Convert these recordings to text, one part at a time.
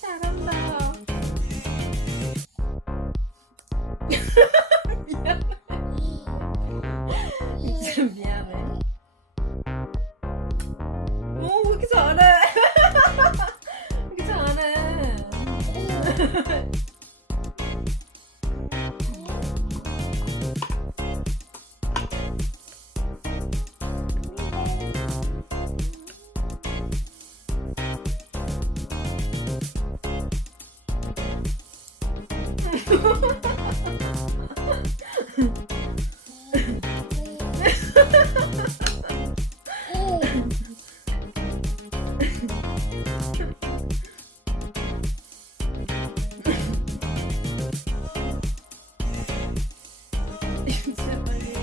잘한다. 미안해. 진짜 미안해. 오, 왜 이렇게 잘해? 왜 이렇게 잘해? 진짜 빨리 해.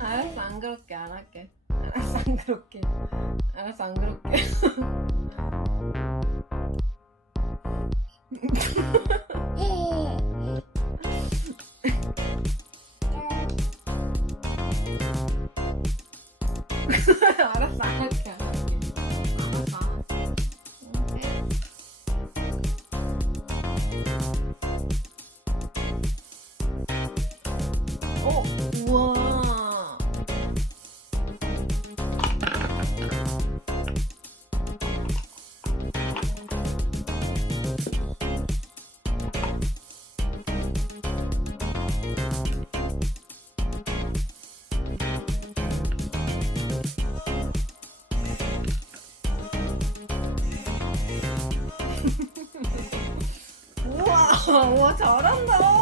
알았어, 안 그럴게. 안 할게. 알았어, 안 그럴게. 알았어, 안 그럴게. 알았어, 안 할게. 안 할게. 알았어, 알았어. 오케이. 우와. 우와, 우와, 잘한다.